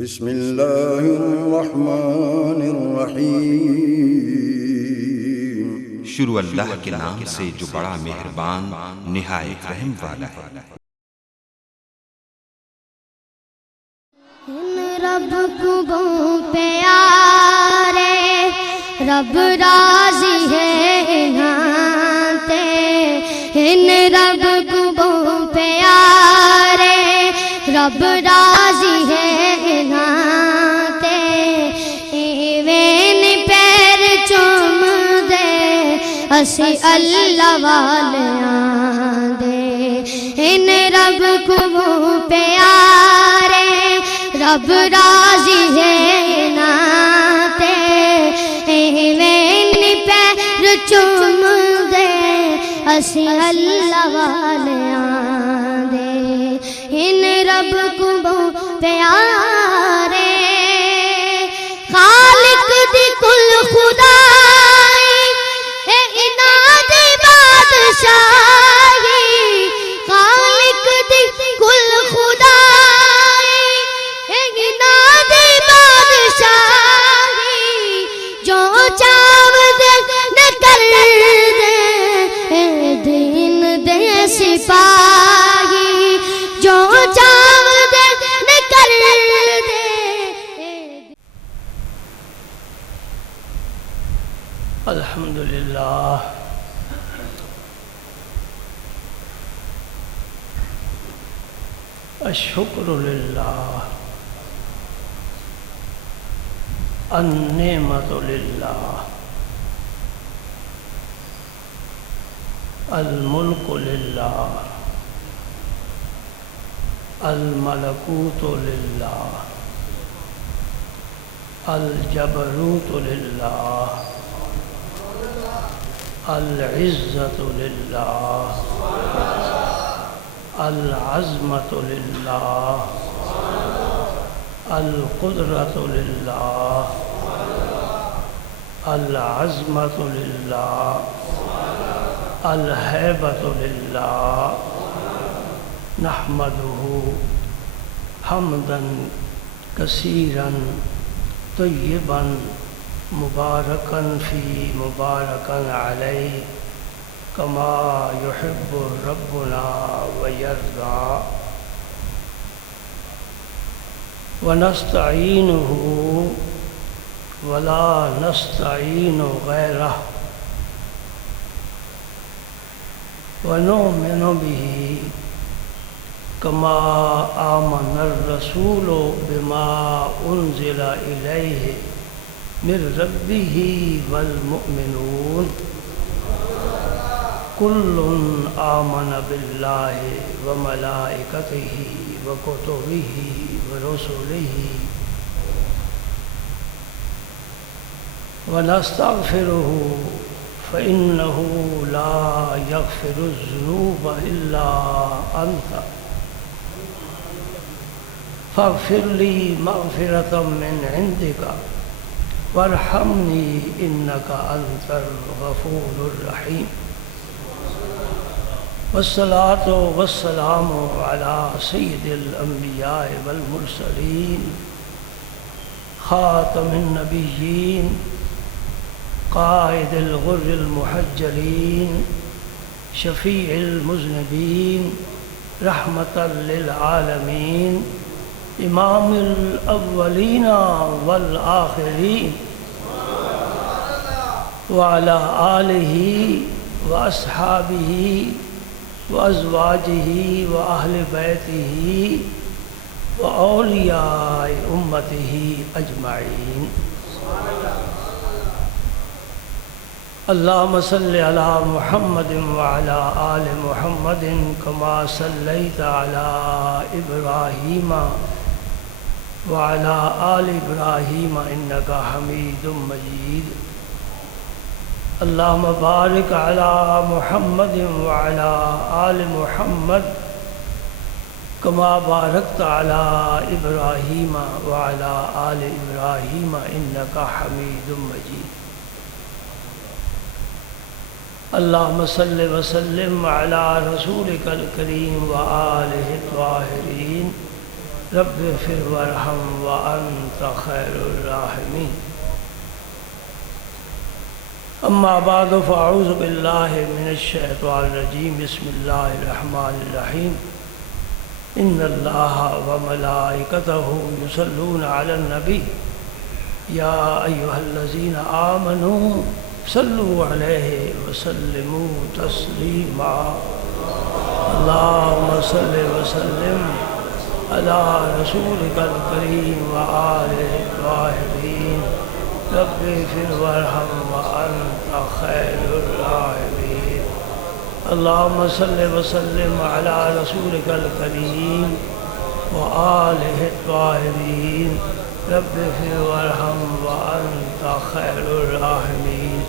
بسم اللہ الرحمن الرحیم۔ شروع اللہ کے نام سے جو بڑا مہربان نہایت رحم والا ہے۔ رب کو پیارے رب راضی ہے ناتے، ان رب کو پیارے رب راضی ہے ناتے، ایویں پیر چوم دے اسی اللہ والیاں دے، ان رب کو پیارے رب راضی ہے ناتے، ایویں پیر چوم دے اسی اللہ والیاں دے، ان رب کو پیارے خالق دی کل خدائی اناد بادشاہی، خالق دی کل خدائی اناد بادشاہی، جو چاو دے نہ کر دے دین دے سپاہی، جو چاو دے نہ کر دے۔ الحمدللہ الشکر للہ النعمت للہ الملک للہ الملکوت للہ الجبروت للہ العزت للہ العظمت للہ القدرت للہ العظمت للہ الہیبت للہ، نحمدہ حمدا کثیرا طیبا مبارکا فی مبارکا علیہ کما یحب ربنا ویرضا، ونستعینہ ولا نستعین غیرہ، ونؤمن به کما آمن الرسول بما انزل الیہ من ربہ والمؤمنون کل آمن باللہ وملائکتہ وکتبہ ورسلہ ونستغفرہ فإنه لا يغفر الذنوب إلا أنت فاغفر لي مغفرة من عندك وارحمني إنك أنت الغفور الرحيم، والصلاة والسلام على سيد الأنبياء والمرسلين خاتم النبيين قائد الغر المحجلين شفيع المذنبين رحمة للعالمين إمام الأولين والآخرين وعلى آله وأصحابه وأزواجه وأهل بيته وأولياء أمته أجمعين۔ اللهم صل على محمد وعلى آل محمد كما صليت على إبراهيم وعلى آل إبراهيم إنك حميد مجيد، اللهم بارك على محمد وعلى آل محمد كما باركت على إبراهيم وعلى آل إبراهيم إنك حميد مجيد، اللهم صل وسلم على رسولك الكريم وآله الطاهرين رب اغفر وارحم وانت خیر الراحمین. اما بعد فاعوذ باللہ من الشیطان الرجیم. بسم اللہ الرحمن الرحیم. ان اللہ وملائکتہ یصلون علی النبی یا ایہا الذین آمنوا صلوا علیہ وسلموا تسلیما. اللہم صل وسلم علی رسولک الکریم وآلہ الطاہرین. رب اغفر وارحم وانت خیر الراحمین. اللہم صل وسلم علی رسولک الکریم وآلہ الطاہرین. رب اغفر وارحم وانت خیر الراحمین.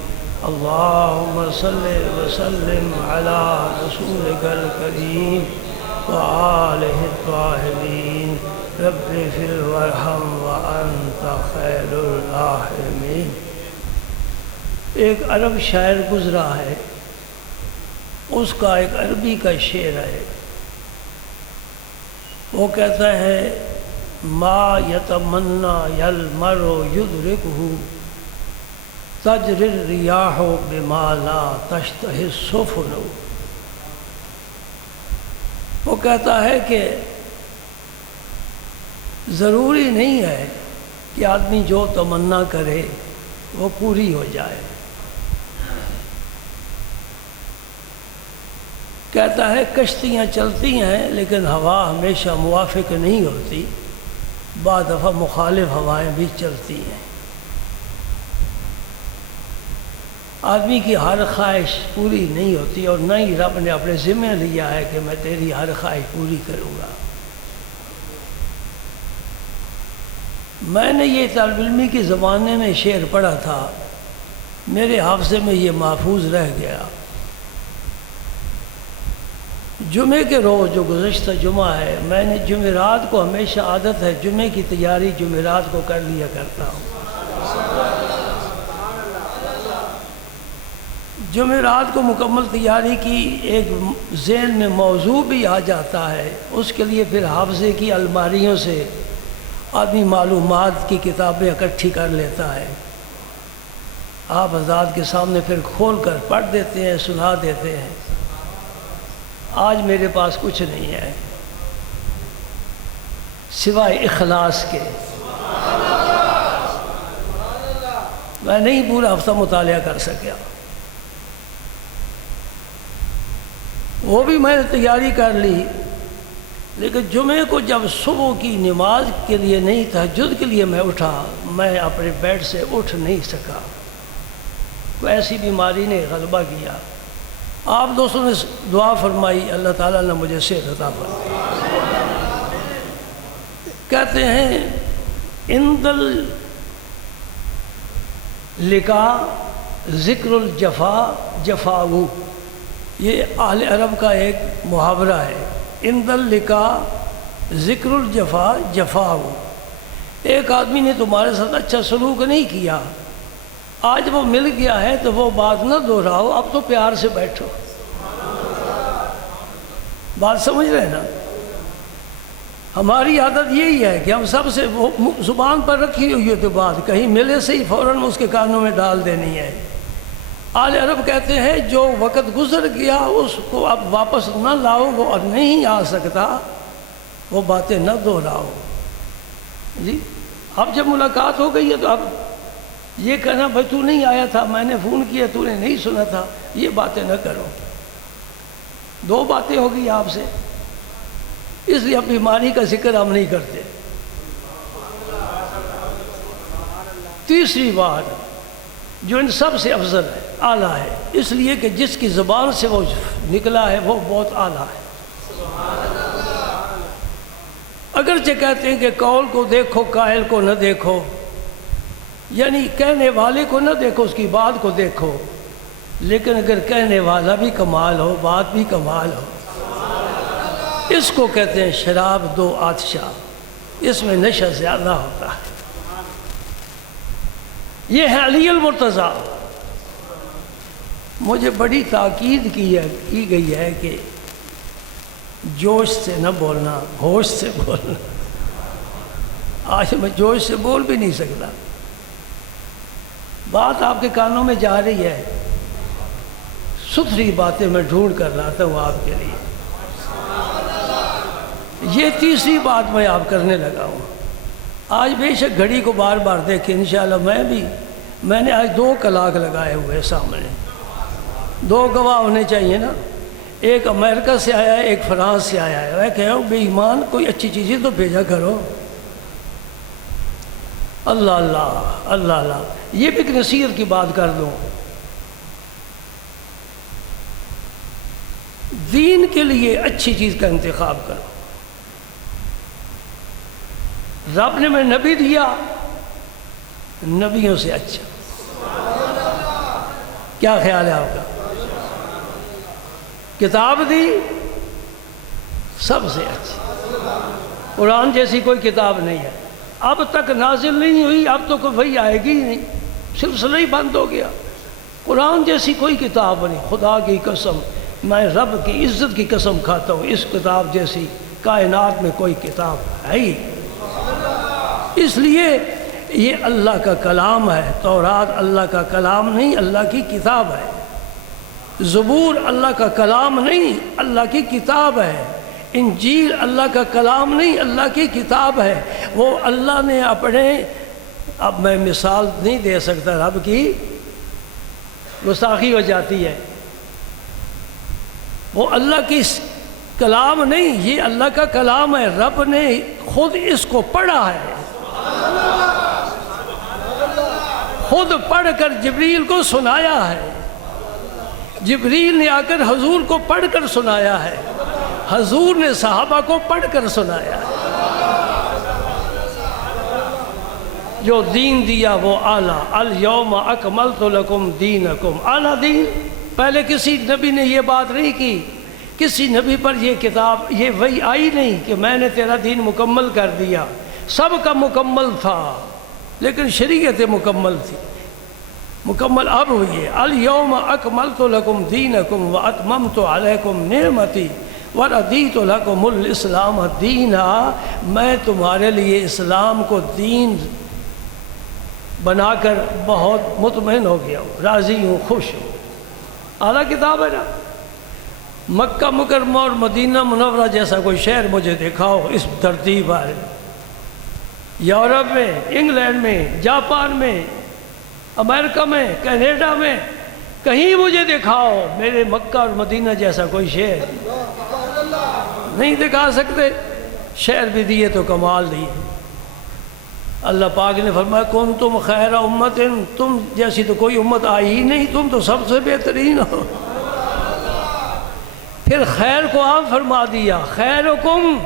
اللہم صل وسلم علی رسولک الکریم وآلہ الطاہرین. رب اغفر وارحم وانت خیر الراحمین. ایک عرب شاعر گزرا ہے، اس کا ایک عربی کا شعر ہے. وہ کہتا ہے ما یتمنا یلمرء یدرکہ تجری الریاح بما لا تشتہی السفن. وہ کہتا ہے کہ ضروری نہیں ہے کہ آدمی جو تمنا کرے وہ پوری ہو جائے. کہتا ہے کشتیاں چلتی ہیں لیکن ہوا ہمیشہ موافق نہیں ہوتی، بعض دفعہ مخالف ہوائیں بھی چلتی ہیں. آدمی کی ہر خواہش پوری نہیں ہوتی، اور نہ ہی رب نے اپنے ذمہ لیا ہے کہ میں تیری ہر خواہش پوری کروں گا. میں نے یہ طالب علمی کے زمانے میں شعر پڑھا تھا، میرے حافظے میں یہ محفوظ رہ گیا. جمعے کے روز جو گزشتہ جمعہ ہے، میں نے جمعرات کو ہمیشہ عادت ہے جمعے کی تیاری جمعرات کو کر لیا کرتا ہوں. جمعرات کو مکمل تیاری کی، ایک ذہن میں موضوع بھی آ جاتا ہے. اس کے لیے پھر حافظے کی الماریوں سے آدمی معلومات کی کتابیں اکٹھی کر لیتا ہے. آپ حضرات کے سامنے پھر کھول کر پڑھ دیتے ہیں، سنا دیتے ہیں. آج میرے پاس کچھ نہیں ہے سوائے اخلاص کے. میں نہیں پورا ہفتہ مطالعہ کر سکیا. وہ بھی میں نے تیاری کر لی، لیکن جمعے کو جب صبح کی نماز کے لیے نہیں، تہجد کے لیے میں اٹھا، میں اپنے بیڈ سے اٹھ نہیں سکا. کوئی ایسی بیماری نے غلبہ کیا. آپ دوستوں نے دعا فرمائی، اللہ تعالیٰ نے مجھے صحت عطا فرمائی. کہتے ہیں عند اللقاء ذکر الجفا جفاؤ. یہ اہل عرب کا ایک محاورہ ہے. عند اللقاء ذکر الجفا جفاؤ. ایک آدمی نے تمہارے ساتھ اچھا سلوک نہیں کیا، آج وہ مل گیا ہے تو وہ بات نہ دہراؤ، اب تو پیار سے بیٹھو. بات سمجھ رہے ہیں نا؟ ہماری عادت یہی ہے کہ ہم سب سے وہ زبان پر رکھی ہوئی ہے تو بات کہیں ملے سے ہی فوراً اس کے کانوں میں ڈال دینی ہے. آل عرب کہتے ہیں جو وقت گزر گیا اس کو اب واپس نہ لاؤ، وہ اب نہیں آ سکتا، وہ باتیں نہ دہراؤ. جی اب جب ملاقات ہو گئی ہے تو اب یہ کہنا بھائی تو نہیں آیا تھا، میں نے فون کیا تو نے نہیں سنا تھا، یہ باتیں نہ کرو. 2 باتیں ہو گئی آپ سے، اس لیے اب بیماری کا ذکر ہم نہیں کرتے. تیسری بات جو ان سب سے افضل ہے، اعلیٰ ہے، اس لیے کہ جس کی زبان سے وہ نکلا ہے وہ بہت اعلیٰ ہے. اگرچہ کہتے ہیں کہ قول کو دیکھو قائل کو نہ دیکھو، یعنی کہنے والے کو نہ دیکھو، اس کی بات کو دیکھو. لیکن اگر کہنے والا بھی کمال ہو، بات بھی کمال ہو، اس کو کہتے ہیں شراب دو آتشا. اس میں نشہ زیادہ ہوتا ہے. یہ ہے علی المرتضیٰ. مجھے بڑی تاکید کی گئی ہے کہ جوش سے نہ بولنا، ہوش سے بولنا. آج میں جوش سے بول بھی نہیں سکتا. بات آپ کے کانوں میں جا رہی ہے. ستھری باتیں میں ڈھونڈ کر لاتا ہوں آپ کے لیے. یہ تیسری بات میں آپ کرنے لگا ہوں. آج بے شک گھڑی کو بار بار دیکھیں انشاءاللہ. میں نے آج 2 کلاک لگائے ہوئے سامنے. 2 گواہ ہونے چاہیے نا. ایک امریکہ سے آیا ہے, ایک فرانس سے آیا ہے. میں کہہ رہا ہوں بے ایمان کوئی اچھی چیزیں تو بھیجا کرو. اللہ اللہ اللہ اللہ. یہ بھی ایک نصیحت کی بات کر دوں. دین کے لیے اچھی چیز کا انتخاب کرو. رب نے میں نبی دیا, نبیوں سے اچھا. کیا خیال ہے آپ کا؟ کتاب دی سب سے اچھی. قرآن جیسی کوئی کتاب نہیں ہے. اب تک نازل نہیں ہوئی, اب تو کوئی وحی آئے گی ہی نہیں. سلسلہ ہی بند ہو گیا. قرآن جیسی کوئی کتاب نہیں. خدا کی قسم, میں رب کی عزت کی قسم کھاتا ہوں, اس کتاب جیسی کائنات میں کوئی کتاب ہے ہی. اس لیے یہ اللہ کا کلام ہے. تورات اللہ کا کلام نہیں, اللہ کی کتاب ہے. زبور اللہ کا کلام نہیں, اللہ کی کتاب ہے. انجیل اللہ کا کلام نہیں, اللہ کی کتاب ہے. وہ اللہ نے اپنے, اب میں مثال نہیں دے سکتا, رب کی گستاخی ہو جاتی ہے. وہ اللہ کی کلام نہیں, یہ اللہ کا کلام ہے. رب نے خود اس کو پڑھا ہے, خود پڑھ کر جبریل کو سنایا ہے. جبریل نے آ کر حضور کو پڑھ کر سنایا ہے. حضور نے صحابہ کو پڑھ کر سنایا ہے. جو دین دیا وہ اعلیٰ. الیوم اکملت لکم دینکم. اعلیٰ دین. پہلے کسی نبی نے یہ بات نہیں کی. کسی نبی پر یہ کتاب, یہ وحی آئی نہیں کہ میں نے تیرا دین مکمل کر دیا. سب کا مکمل تھا, لیکن شریعت مکمل تھی. مکمل اب ہوئی ہے. الیوم اکملت لکم دینکم واتممت علیکم نعمتی ورضیت لکم الاسلام دینا. میں تمہارے لیے اسلام کو دین بنا کر بہت مطمئن ہو گیا ہوں, راضی ہوں, خوش ہوں. اعلیٰ کتاب ہے نا. مکہ مکرمہ اور مدینہ منورہ جیسا کوئی شہر مجھے دکھاؤ اس ترتیب ہے. یورپ میں, انگلینڈ میں, جاپان میں, امریکہ میں, کینیڈا میں, کہیں مجھے دکھاؤ میرے مکہ اور مدینہ جیسا کوئی شہر. نہیں دکھا سکتے. شہر بھی دیے تو کمال دیے. اللہ پاک نے فرمایا کنتم خیر امت, تم جیسی تو کوئی امت آئی ہی نہیں, تم تو سب سے بہترین ہو. پھر خیر کو عام فرما دیا, خیرکم.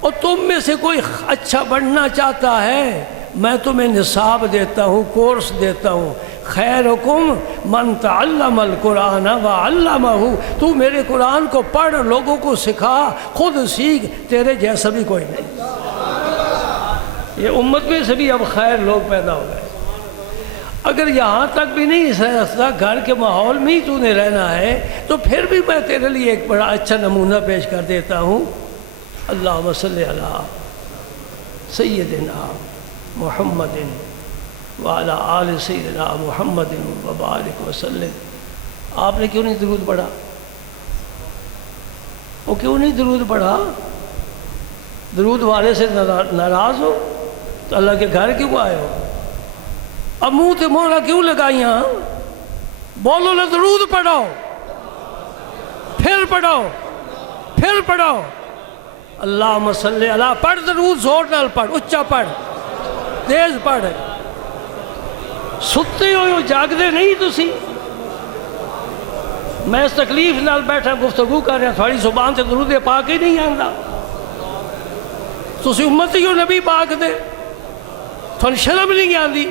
اور تم میں سے کوئی اچھا بننا چاہتا ہے, میں تمہیں نصاب دیتا ہوں, کورس دیتا ہوں. خیرکم من تعلم القرآن وعلمہ. تو میرے قرآن کو پڑھ, لوگوں کو سکھا, خود سیکھ, تیرے جیسا بھی کوئی نہیں. یہ امت میں سے بھی اب خیر لوگ پیدا ہو گئے. اگر یہاں تک بھی نہیں سمجھتا, گھر کے ماحول میں ہی تو نے رہنا ہے, تو پھر بھی میں تیرے لیے ایک بڑا اچھا نمونہ پیش کر دیتا ہوں. اللہم صلی علی سیدنا محمد وعلی آل سیدنا محمد وبارک وسلم. آپ نے کیوں نہیں درود پڑھا؟ وہ کیوں نہیں درود پڑھا؟ درود والے سے ناراض ہو تو اللہ کے گھر کیوں آئے ہو؟ اب منہ تے موہرا کیوں لگائیاں؟ بولو نہ درود پڑھو, پھر پڑھو, پھر پڑھو. اللہم صلی علی. پڑھ درود, زور نال پڑھ, اچھا پڑھ, تیز پڑھ. ستے ہو جاگدے نہیں تسی. میں اس تکلیف نال بیٹھا گفتگو کر رہا, تھوڑی زبان سے درود پاک ہی نہیں آندا. تسی امتی ہو نبی پاک دے, تھوڑی شرم نہیں آندی.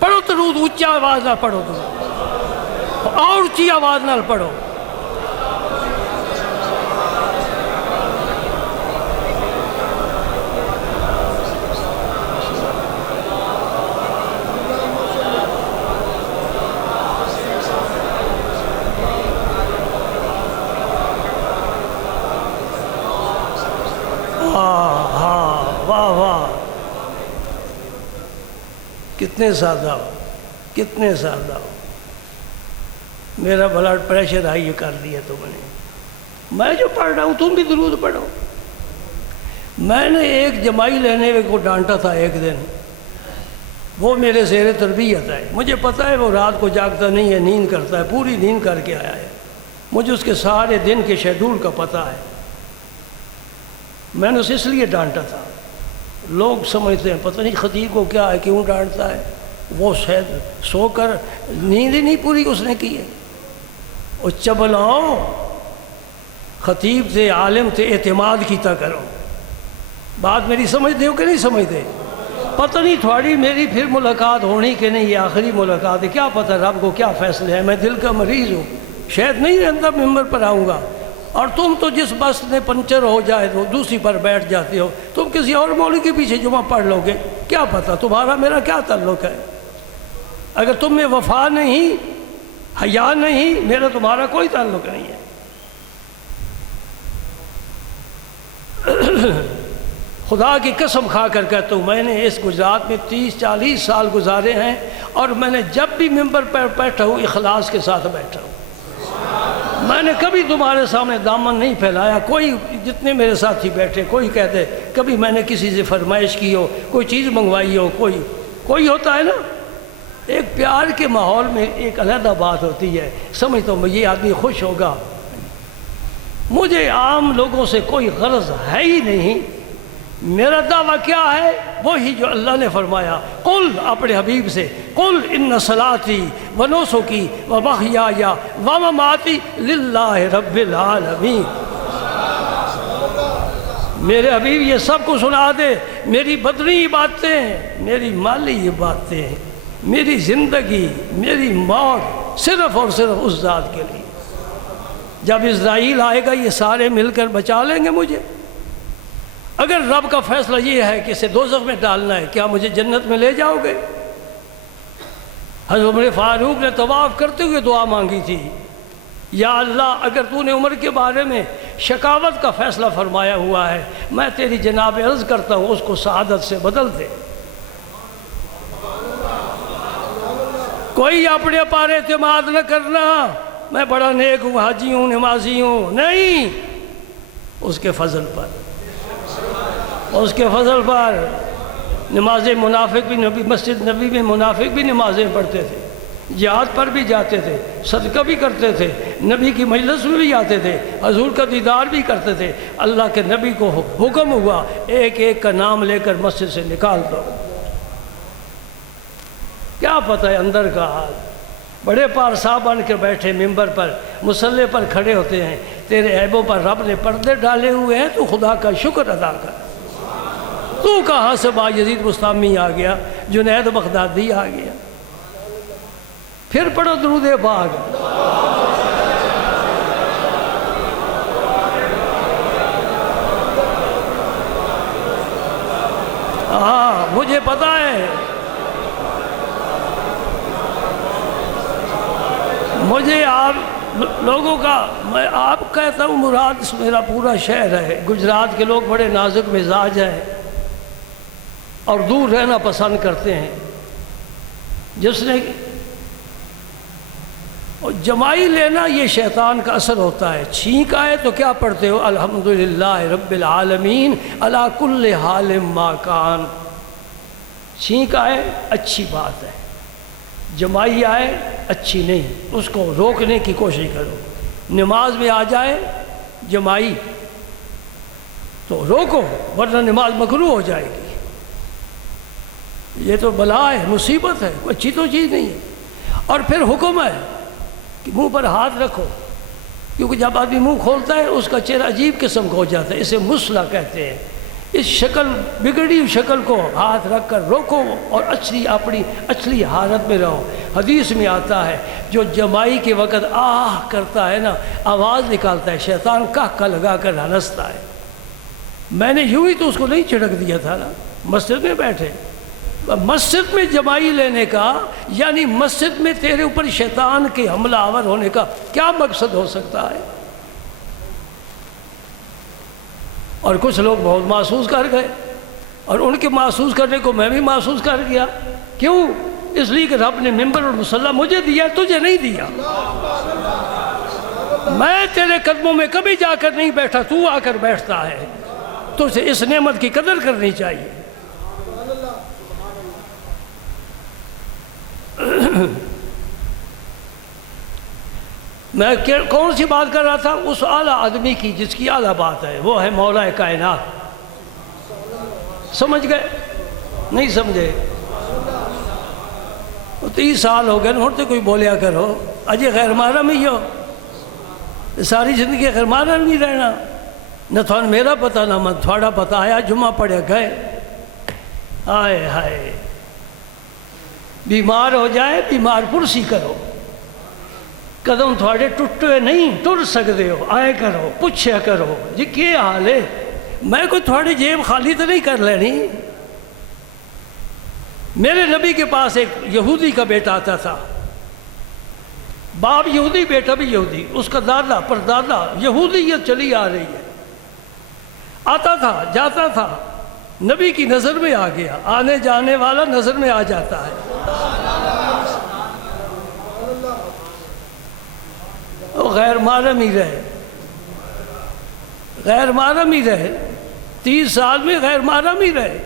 پڑھو درود, اچھا آواز نہ پڑھو, اور اچھی آواز نال پڑھو. واہ واہ, کتنے سادہ ہو، کتنے سادہ ہو. میرا بلڈ پریشر ہائی کر دیا تم نے. میں جو پڑھ رہا ہوں تم بھی درود پڑھو. میں نے ایک جمائی لینے کو ڈانٹا تھا ایک دن، وہ میرے زیر تربیت ہے. مجھے پتہ ہے وہ رات کو جاگتا نہیں ہے، نیند کرتا ہے، پوری نیند کر کے آیا ہے. مجھے اس کے سارے دن کے شیڈول کا پتہ ہے. میں نے اسے اس لیے ڈانٹا تھا. لوگ سمجھتے ہیں پتہ نہیں خطیب کو کیا ہے، کیوں ڈانٹتا ہے. وہ شاید سو کر نیند ہی نہیں پوری اس نے کی ہے. اور چبلاؤ، خطیب تھے، عالم تھے، اعتماد کیتا کرو. بات میری سمجھتے ہو کہ نہیں سمجھتے؟ پتہ نہیں تھوڑی میری پھر ملاقات ہونی کہ نہیں، یہ آخری ملاقات ہے. کیا پتہ رب کو کیا فیصلے ہیں. میں دل کا مریض ہوں، شاید نہیں رہتا ممبر پر آؤں گا. اور تم تو جس بس میں پنچر ہو جائے تو دوسری پر بیٹھ جاتے ہو. تم کسی اور مولوی کے پیچھے جمعہ پڑھ لو گے. کیا پتہ تمہارا میرا کیا تعلق ہے. اگر تم میں وفا نہیں، حیا نہیں، میرا تمہارا کوئی تعلق نہیں ہے. خدا کی قسم کھا کر کہتا ہوں، میں نے اس گجرات میں 30-40 سال گزارے ہیں، اور میں نے جب بھی ممبر پر بیٹھا ہوں اخلاص کے ساتھ بیٹھا ہوں. میں نے کبھی تمہارے سامنے دامن نہیں پھیلایا. کوئی جتنے میرے ساتھی بیٹھے کوئی کہتے کبھی میں نے کسی سے فرمائش کی ہو، کوئی چیز منگوائی ہو. کوئی ہوتا ہے نا، ایک پیار کے ماحول میں ایک علیحدہ بات ہوتی ہے. سمجھتا ہوں یہ آدمی خوش ہوگا. مجھے عام لوگوں سے کوئی غرض ہے ہی نہیں. میرا دعویٰ کیا ہے؟ وہی جو اللہ نے فرمایا. قل، اپنے حبیب سے، قل ان صلاتی و نسکی و محیای و مماتی للہ رب العالمین. میرے حبیب یہ سب کو سنا دے. میری بدنی باتیں، میری مالی باتیں، میری زندگی، میری موت صرف اور صرف اس ذات کے لیے. جب اسرائیل آئے گا یہ سارے مل کر بچا لیں گے مجھے. اگر رب کا فیصلہ یہ ہے کہ اسے دوزخ میں ڈالنا ہے، کیا مجھے جنت میں لے جاؤ گے؟ حضرت عمر فاروق نے طواف کرتے ہوئے دعا مانگی تھی، یا اللہ اگر تو نے عمر کے بارے میں شقاوت کا فیصلہ فرمایا ہوا ہے، میں تیری جناب عرض کرتا ہوں اس کو سعادت سے بدل دے. کوئی اپنے پر اعتماد نہ کرنا، میں بڑا نیک ہوں، حاجی ہوں، نمازی ہوں. نہیں، اس کے فضل پر، اس کے فضل پر. نماز منافق بھی نبی، مسجد نبی میں منافق بھی نمازیں پڑھتے تھے، جہاد پر بھی جاتے تھے، صدقہ بھی کرتے تھے، نبی کی مجلس میں بھی جاتے تھے، حضور کا دیدار بھی کرتے تھے. اللہ کے نبی کو حکم ہوا ایک ایک کا نام لے کر مسجد سے نکال دو. کیا پتہ ہے اندر کا حال. بڑے پارسا بن کے بیٹھے ممبر پر، مصلی پر کھڑے ہوتے ہیں. تیرے عیبوں پر رب نے پردے ڈالے ہوئے ہیں، تو خدا کا شکر ادا کر. تو کہاں سے بایزید بستامی آ گیا، جنید بغدادی آ گیا. پھر پڑھو درود پاک. ہاں مجھے پتا ہے، مجھے آپ لوگوں کا، میں آپ کہتا ہوں مراد میرا پورا شہر ہے. گجرات کے لوگ بڑے نازک مزاج ہیں اور دور رہنا پسند کرتے ہیں. جس نے جمائی لینا یہ شیطان کا اثر ہوتا ہے. چھینک آئے تو کیا پڑھتے ہو؟ الحمدللہ رب العالمین علی کل حال ما کان. چھینک آئے اچھی بات ہے، جمائی آئے اچھی نہیں، اس کو روکنے کی کوشش کرو. نماز میں آ جائے جمائی تو روکو، ورنہ نماز مکروہ ہو جائے گی. یہ تو بلا ہے، مصیبت ہے، کوئی اچھی تو چیز نہیں ہے. اور پھر حکم ہے کہ منہ پر ہاتھ رکھو، کیونکہ جب آدمی منہ کھولتا ہے اس کا چہرہ عجیب قسم کا ہو جاتا ہے. اسے مسلح کہتے ہیں. اس شکل، بگڑی شکل کو ہاتھ رکھ کر روکو اور اپنی اصلی حالت میں رہو. حدیث میں آتا ہے جو جمائی کے وقت آہ کرتا ہے نا، آواز نکالتا ہے، شیطان کہکہ لگا کر ہنستا ہے. میں نے یوں ہی تو اس کو نہیں چھڑک دیا تھا نا. مسجد میں بیٹھے، مسجد میں جمائی لینے کا یعنی مسجد میں تیرے اوپر شیطان کے حملہ آور ہونے کا کیا مقصد ہو سکتا ہے؟ اور کچھ لوگ بہت محسوس کر گئے. اور ان کے محسوس کرنے کو میں بھی محسوس کر گیا. کیوں؟ اس لیے کہ رب نے ممبر اور مصلی مجھے دیا، تجھے نہیں دیا. میں تیرے قدموں میں کبھی جا کر نہیں بیٹھا، تو آ کر بیٹھتا ہے. تجھے اس نعمت کی قدر کرنی چاہیے. میں کون سی بات کر رہا تھا؟ اس اعلیٰ آدمی کی جس کی اعلیٰ بات ہے، وہ ہے مولا کائنات. سمجھ گئے؟ نہیں سمجھے؟ 30 سال ہو گئے ہوں تو کوئی بولیا کرو اجے غیر محرم ہی ہو، ساری زندگی غیر محرم ہی رہنا. نہ تھوڑا میرا پتہ نہ میں تھوڑا پتہ آیا، جمعہ پڑھے گئے. ہائے ہائے، بیمار ہو جائے بیمار پرسی کرو. قدم تھوڑے ٹوٹے نہیں ٹر سکتے ہو، آئے کرو، پوچھیا کرو جی کیا حال ہے. میں کوئی تھوڑی جیب خالی تو نہیں کر لینی. میرے نبی کے پاس ایک یہودی کا بیٹا آتا تھا، باپ یہودی بیٹا بھی یہودی، اس کا دادا پردادا یہودیت چلی آ رہی ہے. آتا تھا جاتا تھا، نبی کی نظر میں آ گیا. آنے جانے والا نظر میں آ جاتا ہے. وہ غیر محرم ہی رہے، غیر محرم ہی رہے. 30 سال میں غیر محرم ہی رہے.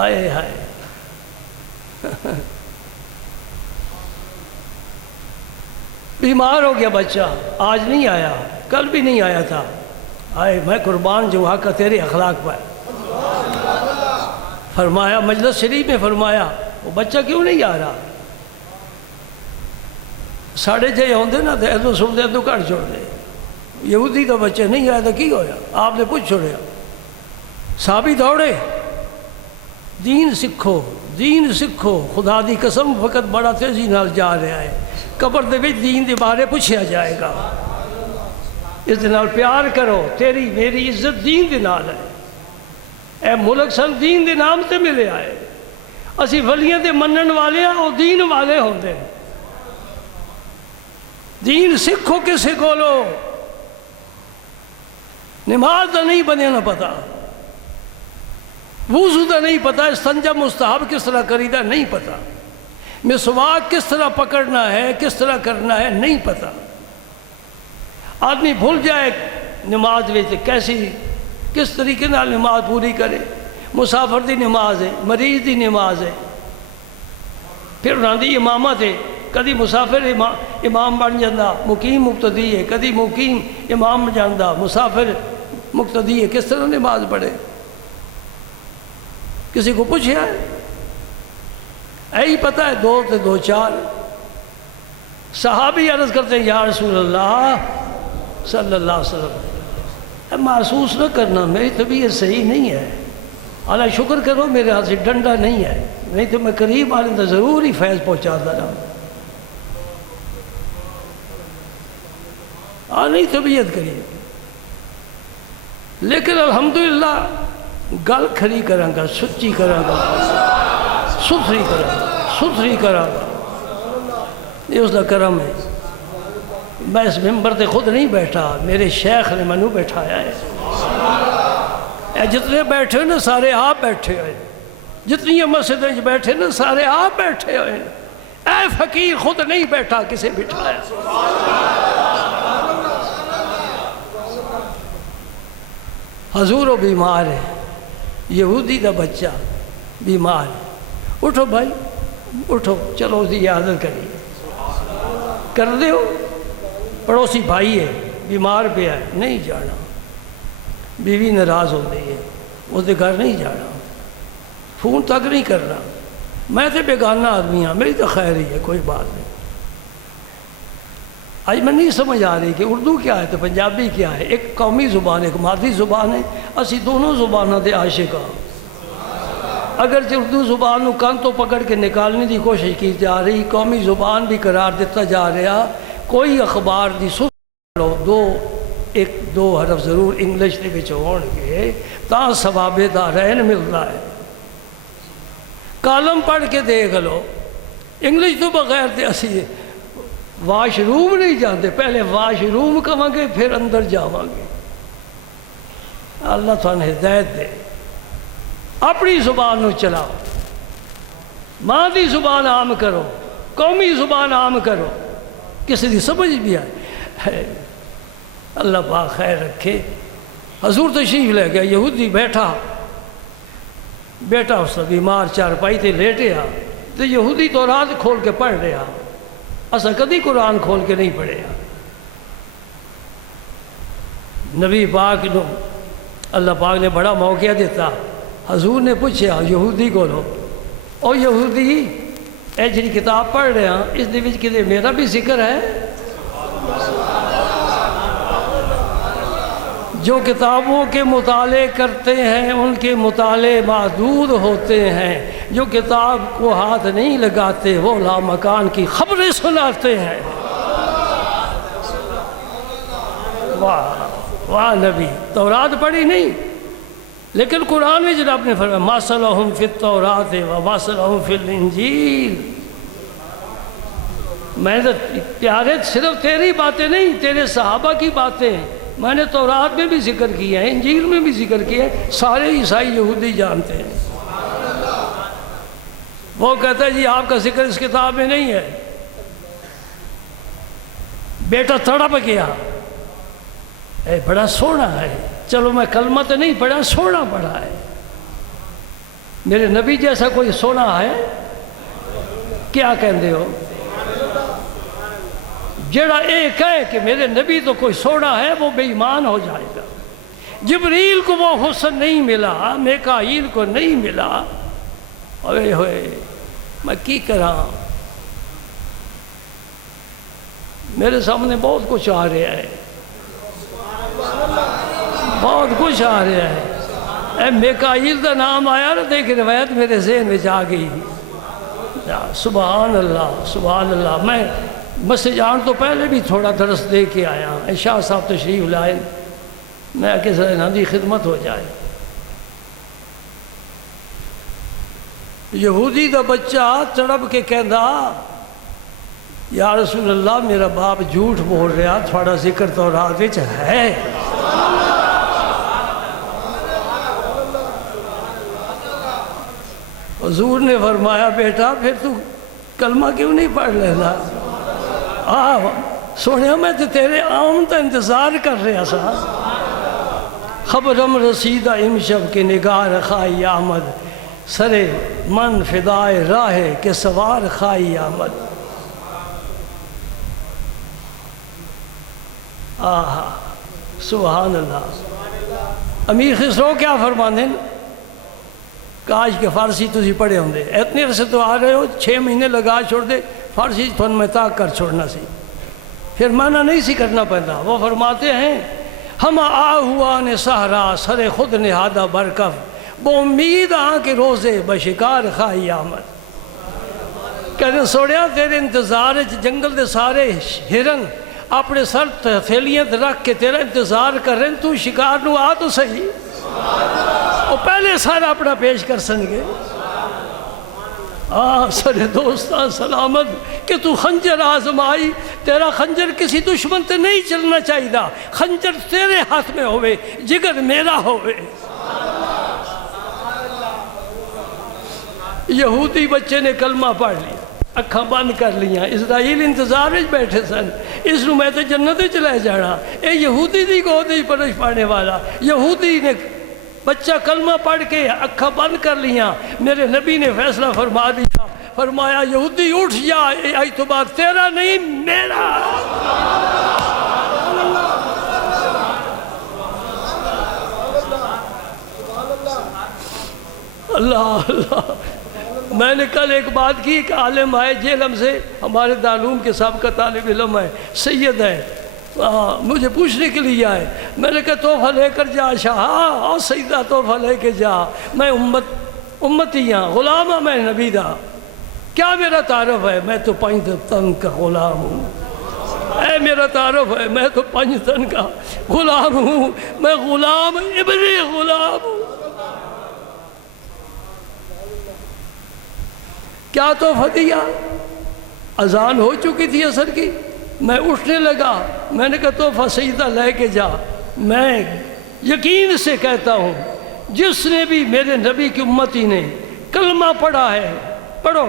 آئے ہائے، بیمار ہو گیا بچہ، آج نہیں آیا، کل بھی نہیں آیا تھا. آئے میں قربان جو حق کا تیرے اخلاق پر. فرمایا مجلس شریف میں فرمایا وہ بچہ کیوں نہیں آ رہا؟ 6:30 ہوندے نا تو ادو سنتے ادو گھر چھوڑ دے. یہودی تو بچے نہیں آیا تو کی ہویا؟ آپ نے پوچھ چھوڑیا. صحابی دوڑے، دین سکھو دین سکھو. خدا دی قسم وقت بڑا تیزی نال جا رہا ہے. قبر دے وچ دین دے بارے پوچھیا جائے گا. اس دے نال پیار کرو. تیری میری عزت دین دے نال ہے. اے ملک سن دین دے نام تے ملے آئے. اسی ولیاں دے منن والے ہیں، وہ دین والے ہوندے. دین سکھو کسے کولو. نماز دا نہیں بنے نہ پتا، وضو دا نہیں پتا، استنجا مستحب کس طرح کریدا نہیں پتا، مسواک کس طرح پکڑنا ہے کس طرح کرنا ہے نہیں پتا. آدمی بھول جائے نماز وچ کیسی کس طریقے نال نماز پوری کرے. مسافر دی نماز ہے، مریض دی نماز ہے، پھر انہاں دی امامت ہے. کدی مسافر امام بن جاندہ، مقیم مقتدی ہے. کدی مقیم امام بن جاندہ، مسافر مقتدی ہے. کس طرح نماز پڑھے؟ کسی کو پوچھیا ہے؟ ایہی پتہ ہے 2 تے 2 4. صحابی عرض کرتے ہیں یا رسول اللہ صلی اللہ علیہ وسلم، محسوس نہ کرنا میری طبیعت صحیح نہیں ہے. اللہ شکر کرو میرے ہاتھ سے ڈنڈا نہیں ہے، نہیں تو میں قریب آنے تو ضرور ہی فیض پہنچاتا رہا. نہیں طبیعت قریب، لیکن الحمدللہ گل کھری کراں گا، سچی کراں گا، ستھری کراں گا. یہ اس کا کرم ہے. میں اس ممبر تے خود نہیں بیٹھا، میرے شیخ نے منو بیٹھایا ہے. اے جتنے بیٹھے ہوئے نا سارے آپ بیٹھے ہوئے، جتنی مسجدیں بیٹھے نا سارے آپ بیٹھے ہوئے. اے فقیر خود نہیں بیٹھا، کسے بٹھایا؟ حضور و بیمار ہے، یہودی دا بچہ بیمار ہے. اٹھو بھائی اٹھو، چلو اس کی عادت کریے. کر دے ہو؟ پڑوسی بھائی ہے بیمار پہ ہے، نہیں جانا. بیوی ناراض ہو گئی ہے، اس کے گھر نہیں جانا، فون تک نہیں کرنا. میں تو بیگانہ آدمی ہوں، میری تو خیر ہی ہے، کوئی بات نہیں. آج میں نہیں سمجھ آ رہی کہ اردو کیا ہے تو پنجابی کیا ہے. ایک قومی زبان ایک مادری زبان ہے. اسی دونوں زبانوں دے عاشق ہاں. اگرچہ اردو زبان کو کان تو پکڑ کے نکالنے کی کوشش کی جا رہی، قومی زبان بھی قرار دیتا جا رہا. کوئی اخبار دی سو ایک دو حرف ضرور انگلش دے وچ ہون گے تاں ثواب دا رہن ملتا ہے. کالم پڑھ کے دیکھ لو، انگلش تو بغیر تے اسی واش روم نہیں جاندے. پہلے واش روم کہاں گے پھر اندر جاواں گے. اللہ تعالیٰ ہدایت دے. اپنی زبان نو چلاؤ، ماں دی زبان عام کرو، قومی زبان عام کرو، کسی دی سمجھ بھی آئے۔ اللہ پاک خیر رکھے۔ حضور تشریف لے گیا، یہودی بیٹھا اس کا بیمار چارپائی تے لیٹے ہاں، تو یہودی تورات کھول کے پڑھ رہا، اسا کدی قرآن کھول کے نہیں پڑھے ہاں۔ نبی پاک نو اللہ پاک نے بڑا موقع دیتا، حضور نے پوچھا یہودی کو لو، او یہودی اے جی کتاب پڑھ رہے ہیں، اس دے وچ کدے میرا بھی ذکر ہے؟ جو کتابوں کے مطالعے کرتے ہیں ان کے مطالعے محدود ہوتے ہیں، جو کتاب کو ہاتھ نہیں لگاتے وہ لامکان کی خبریں سناتے ہیں۔ واہ واہ نبی، تورات پڑھی نہیں لیکن قرآن میں جناب نے فرمایا مَثَلُهُمْ فِي التَّوْرَاةِ وَمَثَلُهُمْ فِي الْإِنْجِيلِ۔ میں نے پیارے صرف تیری باتیں نہیں، تیرے صحابہ کی باتیں میں نے تورات میں بھی ذکر کیا ہے، انجیل میں بھی ذکر کیا ہے، سارے عیسائی یہودی جانتے ہیں۔ وہ کہتا ہے جی آپ کا ذکر اس کتاب میں نہیں ہے۔ بیٹا تڑپ گیا، اے بڑا سونا ہے، چلو میں کلمہ تو نہیں پڑھا، سونا پڑھا ہے۔ میرے نبی جیسا کوئی سونا ہے؟ کیا کہندے ہو؟ جڑا ایک ہے کہ میرے نبی تو کوئی سونا ہے وہ بے ایمان ہو جائے گا۔ جبریل کو وہ حسن نہیں ملا، میکائیل کو نہیں ملا، اوئے ہوئے میں کی کراں؟ میرے سامنے بہت کچھ آ رہا ہے، بہت کچھ آ رہا ہے۔ اے میکائیل کا نام آیا نا، دیکھ روایت میرے ذہن میں جا گئی۔ سبحان اللہ سبحان اللہ۔ میں مسجد جان تو پہلے بھی تھوڑا درس دے کے آیا، شاہ صاحب تشریف لائے، میں کہ سرنادی خدمت ہو جائے۔ یہودی دا بچہ تڑپ کے کہندا یا رسول اللہ میرا باپ جھوٹ بول رہا، تھوڑا ذکر تورات وچ ہے۔ حضور نے فرمایا بیٹا پھر تو کلمہ کیوں نہیں پڑھ لینا؟ سونے میں تو تیرے آم تا انتظار کر رہا سا۔ خبرم رسیدہ امشب کے نگار خائی آمد، سرے من فدائے راہ کے سوار خائی آمد۔ سبحان اللہ۔ امیر خسرو کیا فرماندے ہیں؟ کاش کے فارسی تسی پڑھے ہوں دے، اتنے عرصے تو آ رہے ہو، 6 مہینے لگا چھوڑ دے، فارسی تھون میں تاک کر چھوڑنا سی، پھر معنی نہیں سی کرنا پہنتا۔ وہ فرماتے ہیں ہم آہوان صحرا سر خود نہادہ برکف، وہ امید آن کے روزے بشکار خواہی آمد۔ کہنے سوڑیا تیرے انتظار جنگل دے سارے ہرن اپنے سر تھیلیاں رکھ کے تیرا انتظار کر رہے ہیں، تو شکار نو آ تو صحیح، وہ پہلے سارا اپنا پیش کر سنگے۔ سر دوستان سلامت کہ تو خنجر آزمائی، تیرا خنجر کسی دشمن تے نہیں چلنا چاہیے، خنجر تیرے ہاتھ میں ہوئے، جگر میرا ہوئے۔ یہودی بچے نے کلمہ پڑھ لیا، اکھاں بند کر لیا، اسرائیل انتظار میں بیٹھے سن، اس نو میں تو جنت چلے جانا، اے یہودی دی گودی پرش پانے والا۔ یہودی نے بچہ کلمہ پڑھ کے اکھاں بند کر لیا، میرے نبی نے فیصلہ فرما دیا، فرمایا یہودی اٹھ جا، آج تو بات تیرا نہیں میرا۔ اللہ اللہ۔ میں نے کل ایک بات کی کہ عالم آئے جیلم سے، ہمارے دارالعلوم کے سابقہ طالب علم ہے، سید ہے، مجھے پوچھنے کے لیے آئے، میں نے کہا تحفہ لے کر جا شاہ، اور سیدہ تحفہ لے کے جا، میں امتی ہاں، غلام ہوں میں نبی دا، کیا میرا تعارف ہے؟ میں تو 5 تن کا غلام ہوں۔ اے میرا تعارف ہے، میں تو 5 تن کا غلام ہوں، میں غلام ابن غلام ہوں۔ کیا تحفہ دیا؟ اذان ہو چکی تھی عصر کی، میں اٹھنے لگا، میں نے کہا تحفہ سیدہ لے کے جا۔ میں یقین سے کہتا ہوں جس نے بھی میرے نبی کی امتی نے کلمہ پڑھا ہے، پڑھو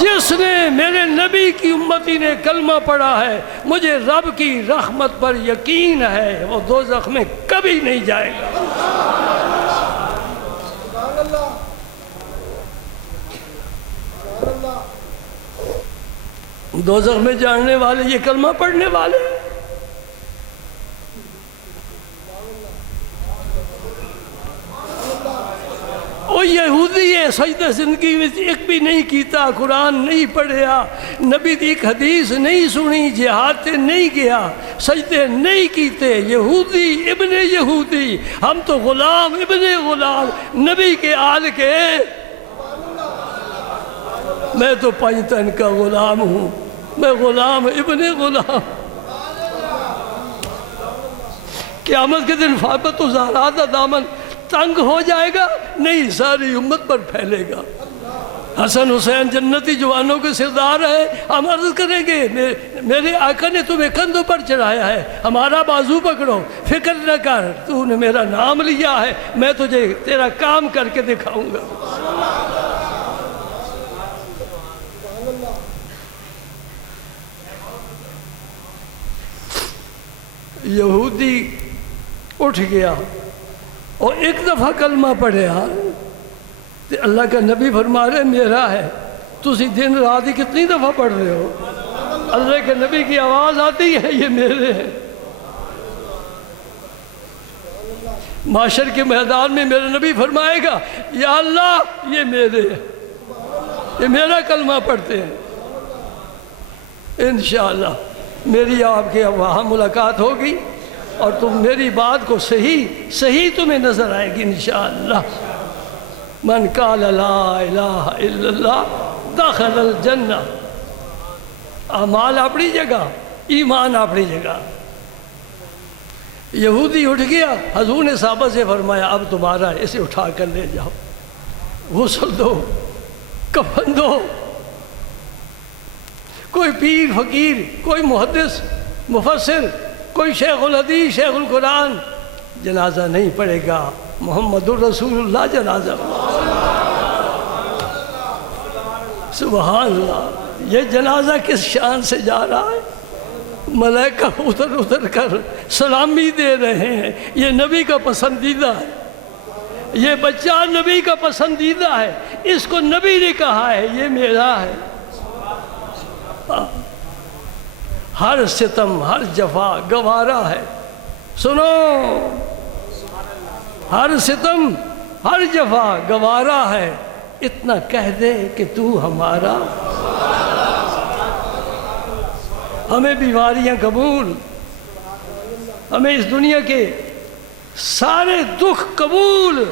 جس نے میرے نبی کی امتی نے کلمہ پڑھا ہے، مجھے رب کی رحمت پر یقین ہے وہ دوزخ میں کبھی نہیں جائے گا۔ دوزخ میں جانے والے یہ کلمہ پڑھنے والے ہیں۔ وہ یہودی ہے، سجدہ زندگی میں ایک بھی نہیں کیتا، قرآن نہیں پڑھیا، نبی کی ایک حدیث نہیں سنی، جہاد نہیں گیا، سجدے نہیں کیتے، یہودی ابن یہودی، ہم تو غلام ابن غلام، نبی کے آل کے، میں تو پنجتن کا غلام ہوں، میں غلام ابن غلام۔ قیامت کے دن فابت و زہرا کا دامن تنگ ہو جائے گا؟ نہیں، ساری امت پر پھیلے گا۔ حسن حسین جنتی جوانوں کے سردار ہیں، ہم عرض کریں گے میرے آقا نے تمہیں کندھوں پر چڑھایا ہے، ہمارا بازو پکڑو، فکر نہ کر، تو نے میرا نام لیا ہے، میں تجھے تیرا کام کر کے دکھاؤں گا۔ یہودی اٹھ گیا اور ایک دفعہ کلمہ پڑھیا، تو اللہ کا نبی فرما رہے میرا ہے، تسی دن رات ہی کتنی دفعہ پڑھ رہے ہو؟ اللہ کے نبی کی آواز آتی ہے یہ میرے ہیں۔ معاشر کے میدان میں میرا نبی فرمائے گا یا اللہ یہ میرے ہیں، یہ میرا کلمہ پڑھتے ہیں۔ انشاءاللہ میری آپ کے وہاں ملاقات ہوگی اور تم میری بات کو صحیح تمہیں نظر آئے گی انشاءاللہ۔ من قال لا الہ الا اللہ دخل الجنہ۔ اعمال اپنی جگہ، ایمان اپنی جگہ۔ یہودی اٹھ گیا، حضور نے صحابہ سے فرمایا اب تمہارا ہے، اسے اٹھا کر لے جاؤ، غسل دو، کفن دو۔ کوئی پیر فقیر، کوئی محدث مفسر، کوئی شیخ الحدیث شیخ القرآن جنازہ نہیں پڑھے گا، محمد الرسول اللہ جنازہ۔ سبحان اللہ، یہ جنازہ کس شان سے جا رہا ہے؟ ملائکہ اتر کر سلامی دے رہے ہیں، یہ نبی کا پسندیدہ ہے، یہ بچہ نبی کا پسندیدہ ہے، اس کو نبی نے کہا ہے یہ میرا ہے۔ ہر ستم ہر جفا گوارا ہے، سنو، ہر ستم ہر جفا گوارا ہے، اتنا کہہ دے کہ تو ہمارا۔ ہمیں بیماریاں قبول، ہمیں اس دنیا کے سارے دکھ قبول۔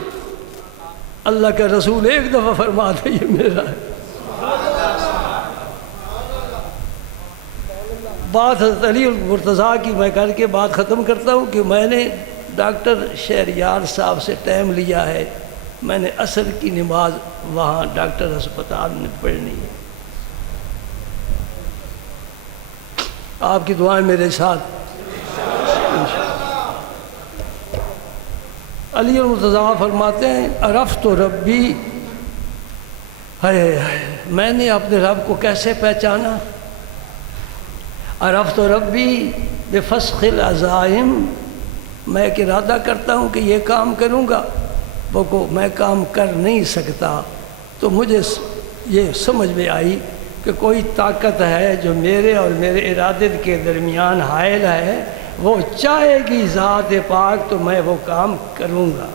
اللہ کا رسول ایک دفعہ فرما دے یہ میرا ہے۔ بات حضرت علی المرتضیٰ کی میں کر کے بات ختم کرتا ہوں کہ میں نے ڈاکٹر شہریار صاحب سے ٹائم لیا ہے، میں نے عصر کی نماز وہاں ڈاکٹر ہسپتال میں پڑھنی ہے۔ آپ کی دعائیں میرے ساتھ۔ علی المرتضیٰ فرماتے ہیں عرفت ربی، میں نے اپنے رب کو کیسے پہچانا؟ عرفت ربی بفسخ العزائم، میں ایک ارادہ کرتا ہوں کہ یہ کام کروں گا، وہ میں کام کر نہیں سکتا، تو مجھے یہ سمجھ میں آئی کہ کوئی طاقت ہے جو میرے اور میرے ارادے کے درمیان حائل ہے، وہ چاہے گی ذات پاک تو میں وہ کام کروں گا۔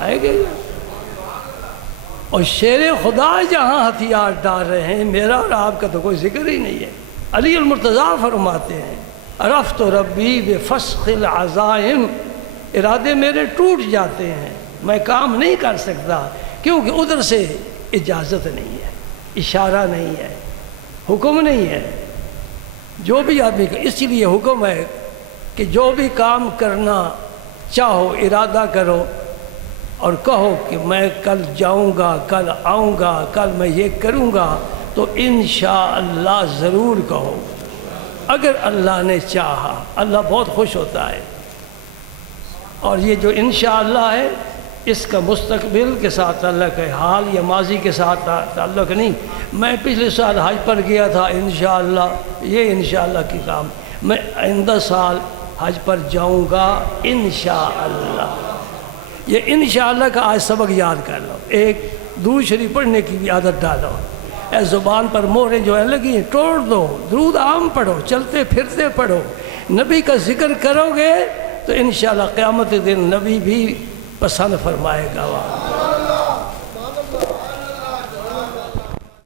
آئے گے اور شیر خدا جہاں ہتھیار ڈال رہے ہیں، میرا اور آپ کا تو کوئی ذکر ہی نہیں ہے۔ علی المرتضیٰ فرماتے ہیں عرفت ربی بفسخ العزائم، ارادے میرے ٹوٹ جاتے ہیں، میں کام نہیں کر سکتا، کیونکہ ادھر سے اجازت نہیں ہے، اشارہ نہیں ہے، حکم نہیں ہے۔ جو بھی آدمی کا، اسی لیے حکم ہے کہ جو بھی کام کرنا چاہو ارادہ کرو اور کہو کہ میں کل جاؤں گا، کل آؤں گا، کل میں یہ کروں گا، تو انشاءاللہ ضرور کہو۔ اگر اللہ نے چاہا، اللہ بہت خوش ہوتا ہے۔ اور یہ جو انشاءاللہ ہے اس کا مستقبل کے ساتھ تعلق ہے، حال یا ماضی کے ساتھ تعلق نہیں۔ میں پچھلے سال حج پر گیا تھا انشاءاللہ، یہ انشاءاللہ کی کام، میں آئندہ سال حج پر جاؤں گا انشاءاللہ۔ یہ انشاءاللہ کا آج سبق یاد کر لو، ایک درود شریف پڑھنے کی بھی عادت ڈالو۔ اے زبان پر مہریں جو ہیں لگی ہیں توڑ دو، درود عام پڑھو، چلتے پھرتے پڑھو، نبی کا ذکر کرو گے تو انشاءاللہ قیامت دن نبی بھی پسند فرمائے گا۔